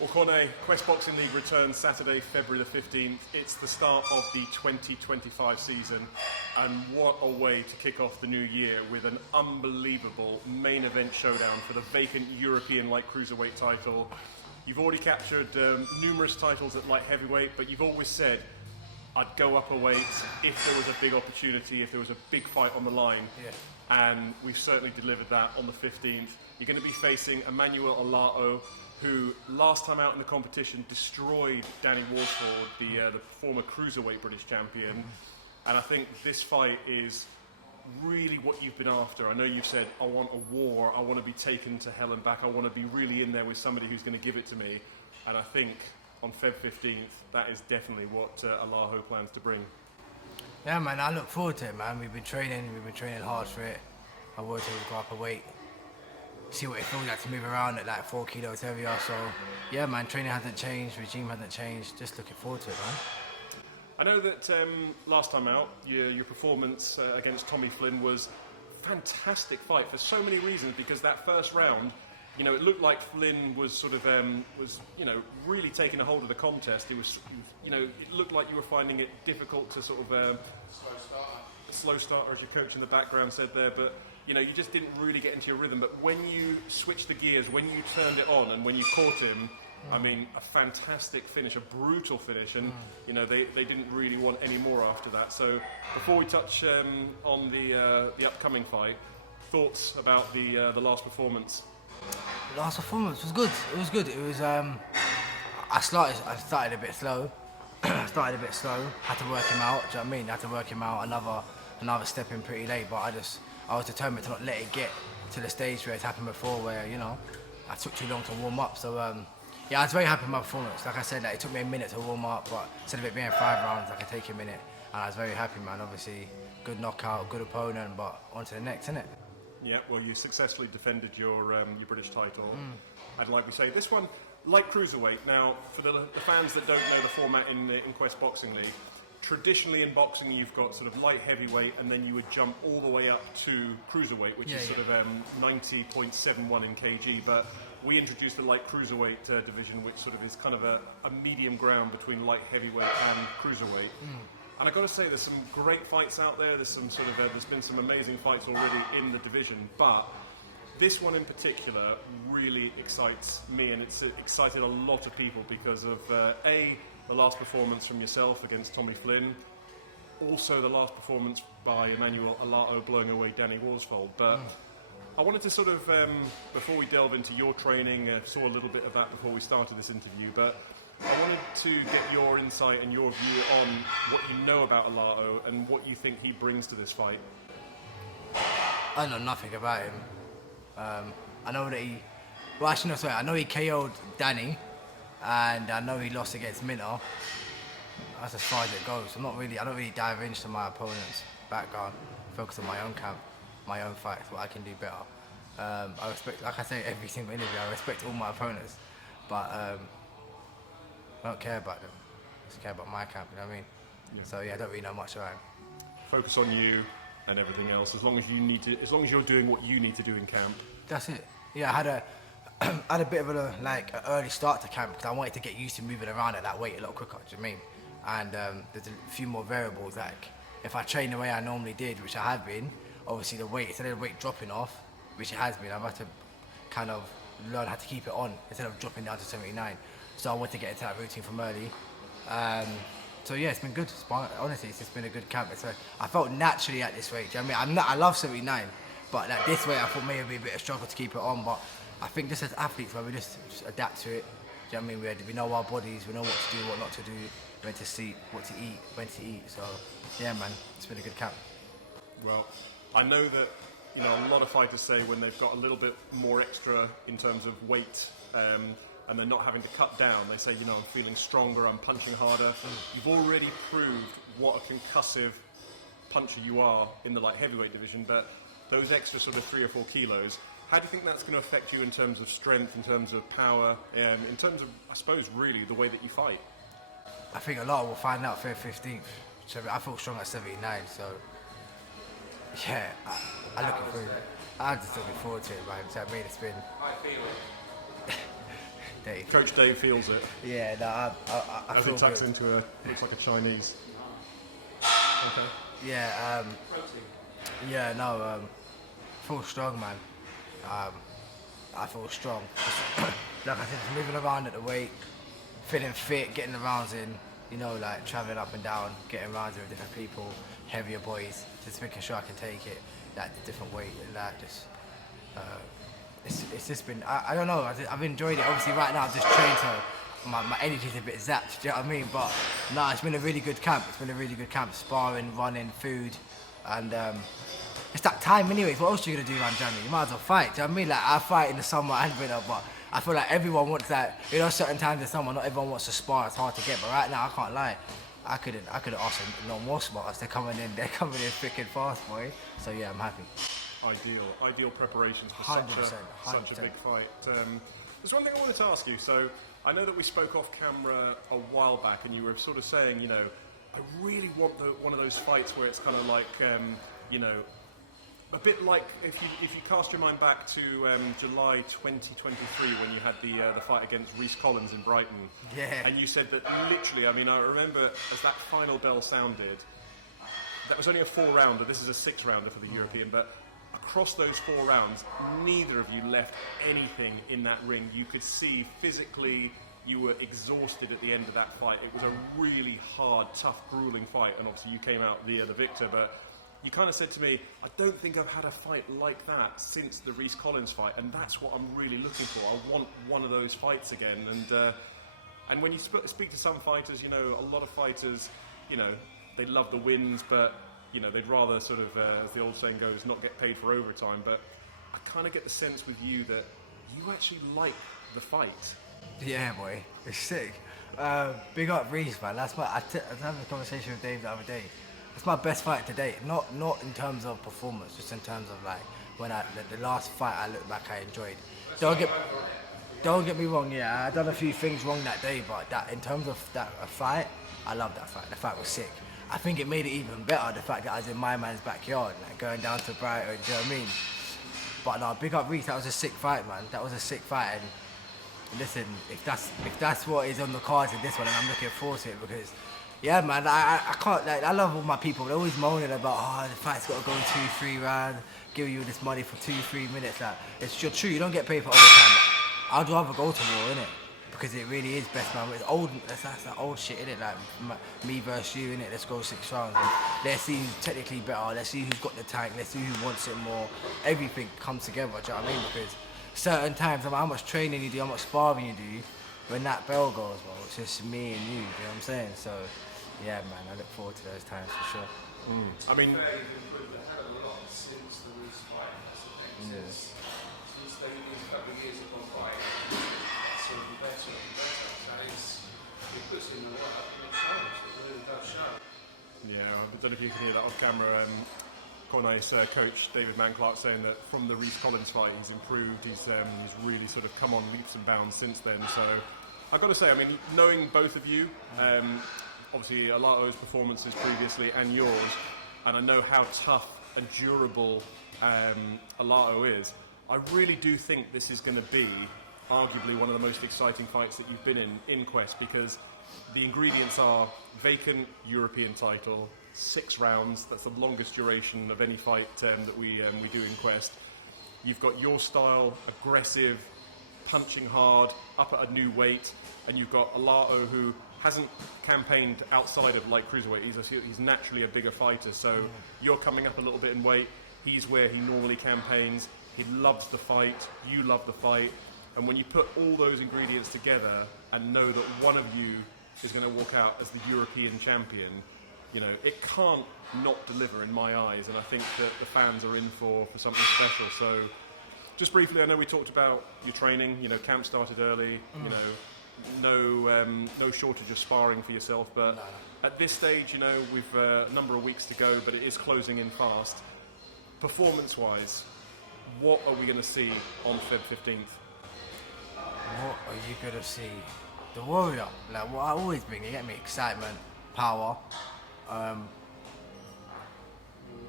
Well, Cornai, Quest Boxing League returns Saturday, February the 15th. It's the start of the 2025 season, and what a way to kick off the new year with an unbelievable main event showdown for the vacant European Light Cruiserweight title. You've already captured numerous titles at light heavyweight, but you've always said, I'd go up a weight if there was a big opportunity, if there was a big fight on the line. Yeah. And we've certainly delivered that on the 15th. You're going to be facing Emanuel Alao, who last time out in the competition destroyed Danny Worsford, the former cruiserweight British champion. And I think this fight is really what you've been after. I know you've said, I want a war, I want to be taken to hell and back, I want to be really in there with somebody who's going to give it to me. And I think on Feb 15th, that is definitely what Alao plans to bring. Yeah, man, I look forward to it, man. We've been training hard for it. I wanted to go up a weight, see what it feels like to move around at like 4 kilos heavier. So, yeah, man, training hasn't changed, regime hasn't changed. Just looking forward to it, man. I know that last time out, your performance against Tommy Flynn was a fantastic fight for so many reasons, because that first round, you know, it looked like Flynn was sort of, really taking a hold of the contest. It was, you know, it looked like you were finding it difficult to sort of... slow starter, as your coach in the background said there, but, you know, you just didn't really get into your rhythm. But when you switched the gears, when you turned it on and when you caught him, I mean, a fantastic finish, a brutal finish, and, you know, they didn't really want any more after that. So before we touch on the upcoming fight, thoughts about the last performance? The last performance was good. It was good. It was. I started a bit slow. Had to work him out. Do you know what I mean? Had to work him out. Another step in pretty late, but I was determined to not let it get to the stage where it's happened before, where, you know, I took too long to warm up. So yeah, I was very happy with my performance. Like I said, it took me a minute to warm up, but instead of it being 5 rounds, I could take a minute, and I was very happy, man. Obviously, good knockout, good opponent, but on to the next, innit? Yeah, well, you successfully defended your British title. And like we say, this one, light cruiserweight. Now, for the fans that don't know the format in Quest Boxing League, traditionally in boxing you've got sort of light heavyweight, and then you would jump all the way up to cruiserweight, which is sort of 90.71 in kg. But we introduced the light cruiserweight division, which sort of is kind of a medium ground between light heavyweight and cruiserweight. And I've got to say, there's some great fights out there. There's some sort of there's been some amazing fights already in the division, but this one in particular really excites me, and it's excited a lot of people because of the last performance from yourself against Tommy Flynn, also the last performance by Emanuel Alao blowing away Danny Worsford. But I wanted to sort of, before we delve into your training, saw a little bit of that before we started this interview, but I wanted to get your insight and your view on what you know about Alao and what you think he brings to this fight. I know nothing about him. I know that I know he KO'd Danny, and I know he lost against Minter. That's as far as it goes. I don't really dive into my opponent's background. Focus on my own camp, my own fights, what I can do better. I respect, like I say every single interview, I respect all my opponents, but I don't care about them. I just care about my camp, you know what I mean? Yeah. So yeah, I don't really know much about him. Focus on you and everything else, as long as you're doing what you need to do in camp. That's it. Yeah, I had a bit of an early start to camp because I wanted to get used to moving around at that weight a lot quicker, do you know what I mean? And there's a few more variables, like if I train the way I normally did, which I have been, obviously the weight, instead of the weight dropping off, which it has been, I've had to kind of learn how to keep it on instead of dropping down to 79. So I want to get into that routine from early. So yeah, it's been good. Honestly, it's just been a good camp. I felt naturally at this weight. Do you know what I mean? I love 79, but like this weight, I thought maybe it'd be a bit of struggle to keep it on. But I think just as athletes, where we just adapt to it. Do you know what I mean? We know our bodies, we know what to do, what not to do, when to sleep, what to eat, when to eat. So yeah, man, it's been a good camp. Well, I know that, you know, a lot of fighters say when they've got a little bit more extra in terms of weight, and they're not having to cut down, they say, you know, I'm feeling stronger, I'm punching harder. You've already proved what a concussive puncher you are in the light heavyweight division, but those extra sort of 3 or 4 kilos, how do you think that's going to affect you in terms of strength, in terms of power, in terms of, I suppose, really the way that you fight? I think a lot will find out Feb 15th. So I feel strong at 79, so yeah, I'm just looking forward to it, man. So I mean, it's been Dave. Coach Dave feels it. Yeah, no, I As feel it tucks good. into looks like a Chinese. Okay. Yeah, yeah, no, feel strong, man. I feel strong. Like I said, just moving around at the weight, feeling fit, getting the rounds in, you know, like traveling up and down, getting rounds with different people, heavier boys, just making sure I can take it, like different weight and that. Just, it's just been, I don't know, I've enjoyed it. Obviously, right now I've just trained, so my energy's a bit zapped. Do you know what I mean? But no, it's been a really good camp. It's been a really good camp. Sparring, running, food, and it's that time anyways. What else are you gonna do around January? You might as well fight. Do you know what I mean? Like I fight in the summer and winter, but I feel like everyone wants that. You know, certain times in summer, not everyone wants to spar. It's hard to get, but right now I can't lie. I could have asked them no more spars. They're coming in thick and fast, boy. So yeah, I'm happy. Ideal preparations for 100%, such a big fight. There's one thing I wanted to ask you. So I know that we spoke off camera a while back, and you were sort of saying, you know, I really want one of those fights where it's kind of like, you know, a bit like if you cast your mind back to July 2023 when you had the fight against Reece Collins in Brighton. Yeah. And you said that literally, I mean, I remember as that final bell sounded, that was only a 4-rounder. This is a 6-rounder for the European, but across those 4 rounds, neither of you left anything in that ring. You could see physically you were exhausted at the end of that fight. It was a really hard, tough, grueling fight, and obviously you came out the victor, but you kind of said to me, I don't think I've had a fight like that since the Reece Collins fight, and that's what I'm really looking for. I want one of those fights again. And when you speak to some fighters, you know, a lot of fighters, you know, they love the wins, but, you know, they'd rather sort of, as the old saying goes, not get paid for overtime. But I kind of get the sense with you that you actually like the fight. Yeah, boy, it's sick. Big up Reece, man. That's I was having a conversation with Dave the other day. It's my best fight to date. Not in terms of performance, just in terms of like when the last fight I look back, I enjoyed. Don't get me wrong. Yeah, I done a few things wrong that day, but that in terms of a fight, I love that fight. The fight was sick. I think it made it even better the fact that I was in my man's backyard, like going down to Brighton. Do you know what I mean? But no, big up Reece. That was a sick fight, man. That was a sick fight. And listen, if that's what is on the cards in this one, and I'm looking forward to it because. Yeah, man, I can't, like, I love all my people. They're always moaning about, oh, the fight's got to go in 2-3 rounds, give you this money for 2-3 minutes. Like, it's true, you don't get paid for overtime. I'd rather go to war, innit? Because it really is best, man. It's old, that's that old shit, innit? Like, me versus you, innit? Let's go 6 rounds. And let's see who's technically better. Let's see who's got the tank. Let's see who wants it more. Everything comes together, do you know what I mean? Because certain times, no matter how much training you do, how much sparring you do, when that bell goes, well, it's just me and you know what I'm saying? So, yeah, man, I look forward to those times for sure. I mean, Since the Reece fight, that's the thing. Since these couple of years have gone by, it's sort of better and better. So it puts in the work and it shows. It really does show. yeah, I don't know if you can hear that off camera. Cornai's coach, David Manclark, saying that from the Reece Collins fight, he's improved. He's really sort of come on leaps and bounds since then. So I've got to say, I mean, knowing both of you, obviously Alao's performances previously and yours, and I know how tough and durable Alao is, I really do think this is going to be arguably one of the most exciting fights that you've been in Quest, because the ingredients are vacant European title, 6 rounds, that's the longest duration of any fight that we do in Quest. You've got your style, aggressive, punching hard, up at a new weight, and you've got Alao, who hasn't campaigned outside of light cruiserweight. He's naturally a bigger fighter, so you're coming up a little bit in weight. He's where he normally campaigns. He loves the fight. You love the fight. And when you put all those ingredients together and know that one of you is going to walk out as the European champion, you know, it can't not deliver in my eyes. And I think that the fans are in for something special. So just briefly, I know we talked about your training. You know, camp started early. You know, no shortage of sparring for yourself, but at this stage, you know, we've a number of weeks to go, but it is closing in fast. Performance-wise, what are we going to see on Feb 15th? What are you gonna see? The warrior, like what I always bring, you get me, excitement, power. I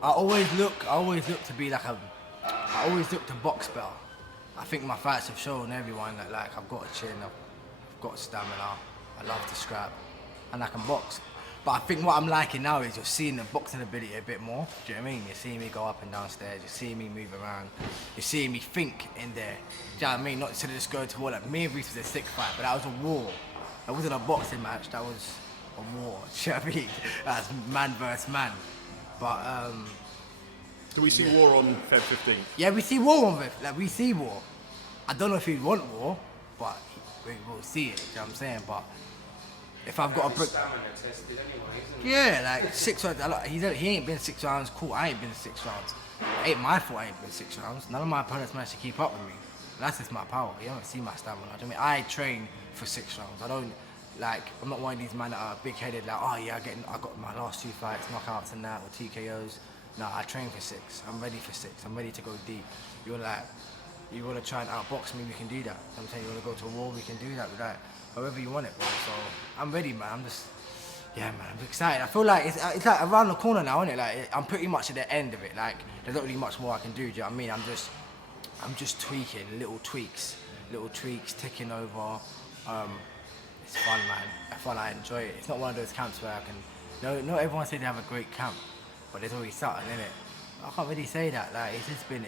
always look to be like I always look to box better. I think my fights have shown everyone that like I've got a chin, got stamina, I love to scrap, and I can box. But I think what I'm liking now is you're seeing the boxing ability a bit more. Do you know what I mean? You're seeing me go up and down stairs, you're seeing me move around, you're seeing me think in there. Do you know what I mean? Not to just go to war. Like, me and Reese was a sick fight, but that was a war. That wasn't a boxing match, that was a war. Do you know what I mean? That's man versus man. But, Do we see war on Feb 15th? yeah, we see war on it. Like, we see war. I don't know if he'd want war, but we'll see it. Do you know what I'm saying? But if I've got a brick. Stamina tested anyway, isn't it? Yeah, like 6 rounds. He ain't been 6 rounds. Cool, I ain't been 6 rounds. It ain't my fault I ain't been 6 rounds. None of my opponents managed to keep up with me. That's just my power. You haven't seen my stamina. I mean, I train for 6 rounds. I don't, like, I'm not one of these men that are big-headed, like, oh yeah, I got my last 2 fights, knockouts and that, or TKOs. No, I train for 6. I'm ready for 6. I'm ready to go deep. You wanna try and outbox me, we can do that. I'm saying, you wanna go to a war, we can do that with that. However you want it, bro. So I'm ready, man. I'm excited. I feel like it's like around the corner now, isn't it? Like, I'm pretty much at the end of it. Like, there's not really much more I can do. Do you know what I mean? I'm just tweaking, little tweaks, ticking over. It's fun, man. It's fun. I enjoy it. It's not one of those camps where I can. No, not everyone says they have a great camp, but there's always something in it. I can't really say that. Like, it's been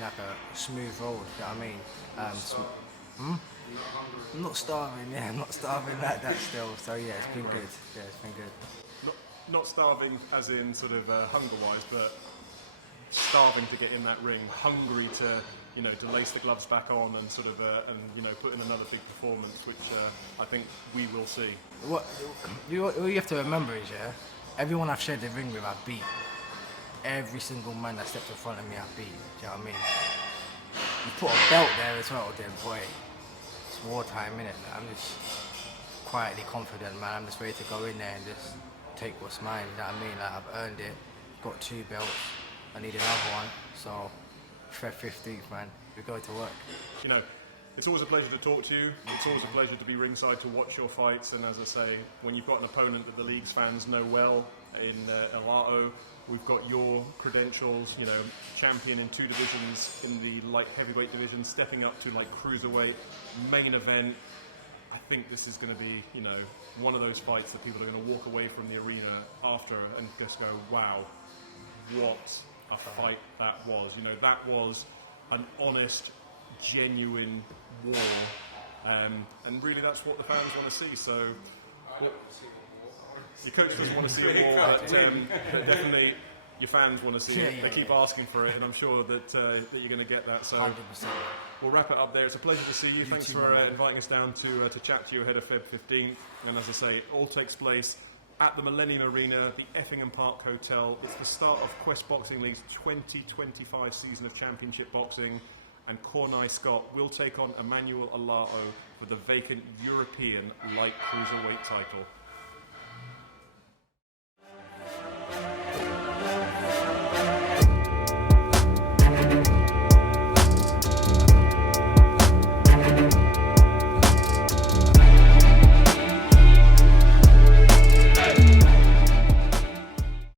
like a smooth road. You know what I mean? I'm not starving. Yeah, I'm not starving like that still. So yeah, it's been good. Yeah, it's been good. Not starving as in sort of hunger-wise, but starving to get in that ring, hungry to lace the gloves back on and sort of put in another big performance, which I think we will see. What you have to remember is, yeah, everyone I've shared the ring with, I've beat. Every single man that stepped in front of me, I beat. Do you know what I mean? You put a belt there as well, then boy, it's wartime, innit? I'm just quietly confident, man. I'm just ready to go in there and just take what's mine. You know what I mean? Like, I've earned it. Got 2 belts. I need another one. So, Feb 15th, man. We go to work. You know, it's always a pleasure to talk to you. It's always a pleasure to be ringside to watch your fights. And as I say, when you've got an opponent that the league's fans know well in Alao, we've got your credentials, champion in 2 divisions in the light heavyweight division, stepping up to light cruiserweight, main event. I think this is going to be, one of those fights that people are going to walk away from the arena after and just go, wow, what a fight that was. That was an honest, genuine war. And really that's what the fans want to see. So your coach doesn't want to see it more, but definitely your fans want to see it. They keep asking for it, and I'm sure that you're going to get that. So 100%. we'll wrap it up there. It's a pleasure to see you. Thanks for inviting us down to chat to you ahead of Feb 15th. And as I say, it all takes place at the Millennium Arena, the Effingham Park Hotel. It's the start of Quest Boxing League's 2025 season of championship boxing. And Cornai Scott will take on Emanuel Alao for the vacant European Light Cruiserweight title.